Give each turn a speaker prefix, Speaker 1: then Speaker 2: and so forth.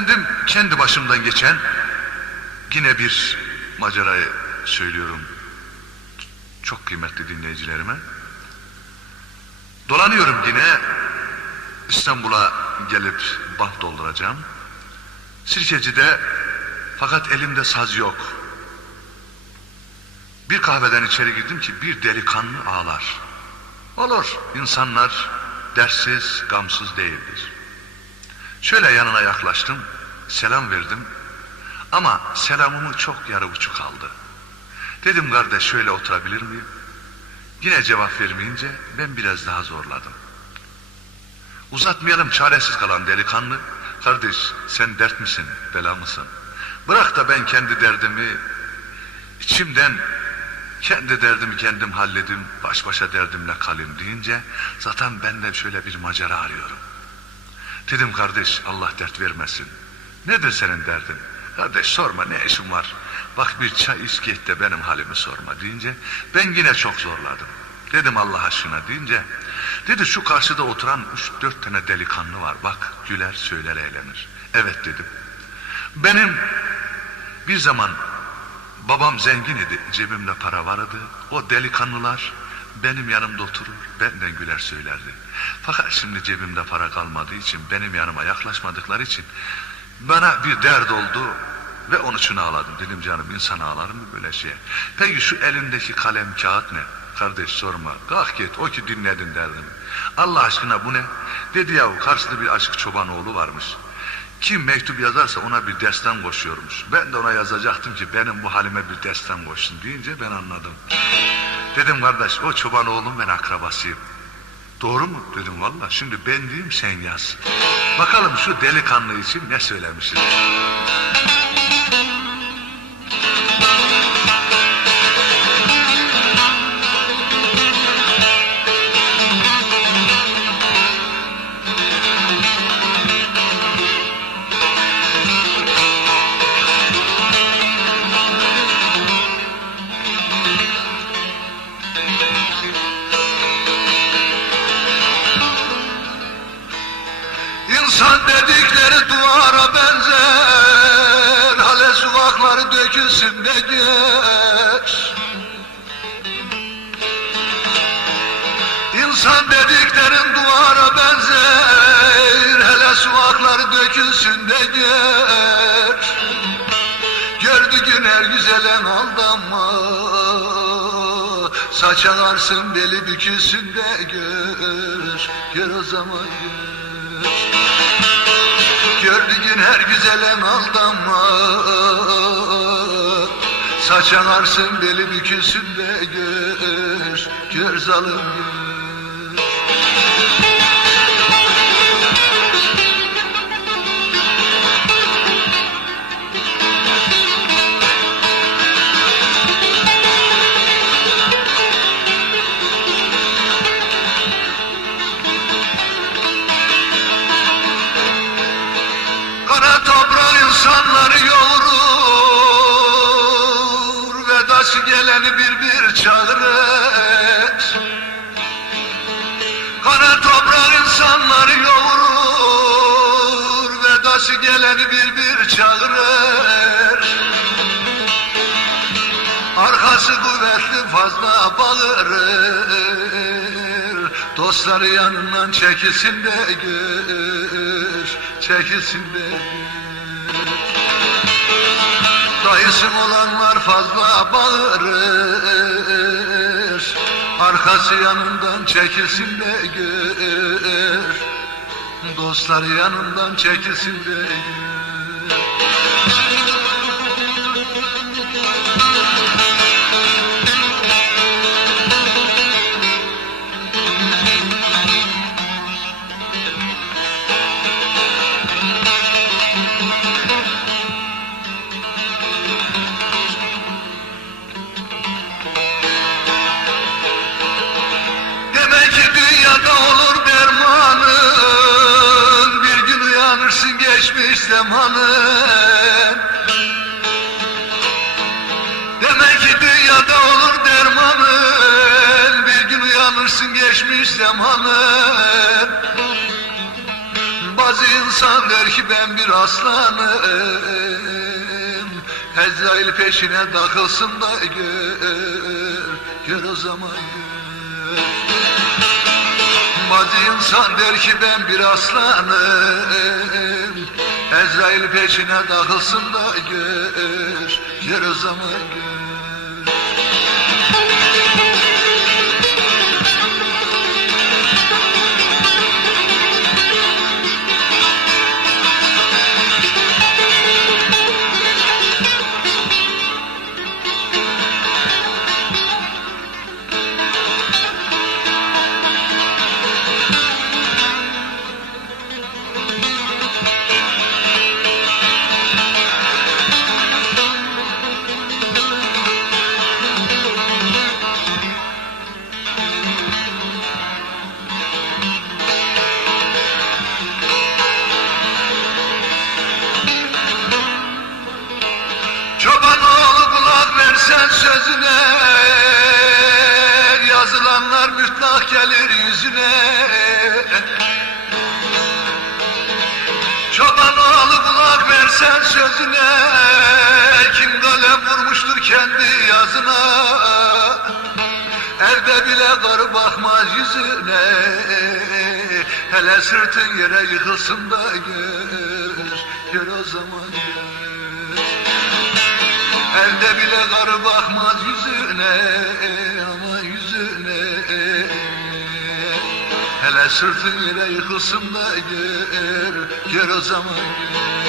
Speaker 1: Efendim kendi başımdan geçen yine bir macerayı söylüyorum çok kıymetli dinleyicilerime. Dolanıyorum yine İstanbul'a gelip bank dolduracağım. Sirkeci'de fakat elimde saz yok. Bir kahveden içeri girdim ki bir delikanlı ağlar. Olur insanlar dersiz gamsız değildir. Şöyle yanına yaklaştım selam verdim ama selamımı çok yarı buçuk aldı. Dedim kardeş şöyle oturabilir miyim? Yine cevap vermeyince ben biraz daha zorladım. Uzatmayalım çaresiz kalan delikanlı. Kardeş sen dert misin, bela mısın? Bırak da ben kendi derdimi içimden kendi derdimi kendim halledim, baş başa derdimle kalayım deyince zaten ben de şöyle bir macera arıyorum. Dedim kardeş Allah dert vermesin. Nedir senin derdin? Kardeş sorma ne işin var? Bak bir çay iç git de benim halimi sorma deyince ben yine çok zorladım. Dedim Allah aşkına deyince dedi şu karşıda oturan üç dört tane delikanlı var bak güler söyler eğlenir. Evet dedim. Benim bir zaman babam zengin idi cebimde para vardı. O delikanlılar benim yanımda oturur benden güler söylerdi. Fakat şimdi cebimde para kalmadığı için benim yanıma yaklaşmadıkları için bana bir dert oldu ve onun için ağladım. Dedim canım insan ağlar mı böyle şeye? Peki şu elindeki kalem kağıt ne? Kardeş sorma. Kalk git o ki dinledin derdimi. Allah aşkına bu ne? Dedi yahu karşıda bir aşık çobanoğlu varmış. Kim mektup yazarsa ona bir destan koşuyormuş. Ben de ona yazacaktım ki benim bu halime bir destan koşsun deyince ben anladım. Dedim kardeş o çoban oğlum ben akrabasıyım. Doğru mu? Dedim valla şimdi ben diyeyim sen yaz. Bakalım şu delikanlı için ne söylemişiz. Geç İnsan dediklerin duvara benzer Hele suvakları dökülsün de geç Gördü gün her güzelen aldanma Saç ağarsın beli bükülsün de gör Gör o zaman gör. Gördü gün her güzelen aldanma Saç ağarsın beli bükülsün de gör Gör zalim gör Geleni bir bir çağırır Kara toprak insanları yoğurur. Vedası geleni bir bir çağırır Arkası kuvvetli fazla bağırır. Dostları yanından çekilsin de gör Çekilsin de gör Dayısım olanlar fazla bağırır. Arkası yanından çekilsin de gör Dostları yanından çekilsin de gör geçmiş zamanın Demek ki dünyada olur dermanın Bir gün uyanırsın geçmiş zamanın Bazı insan der ki ben bir aslanım. Ezrail peşine takılsın da gör Gör o zaman. gör Bazı insan der ki ben bir aslanım. Ezrail peşine takılsın da gör Gör o zaman gör sözüne Yazılanlar mütlak gelir yüzüne. Çoban oğlu kulak versen sözüne Kim kalem vurmuştur kendi yazına. Evde bile karı bakmaz yüzüne Hele sırtın yere yıkılsın da gör Gör o zaman gör Elde bile karı bakmaz yüzüne ama yüzüne. Hele sırtın yere yıkılsın da gör, gör o zaman gör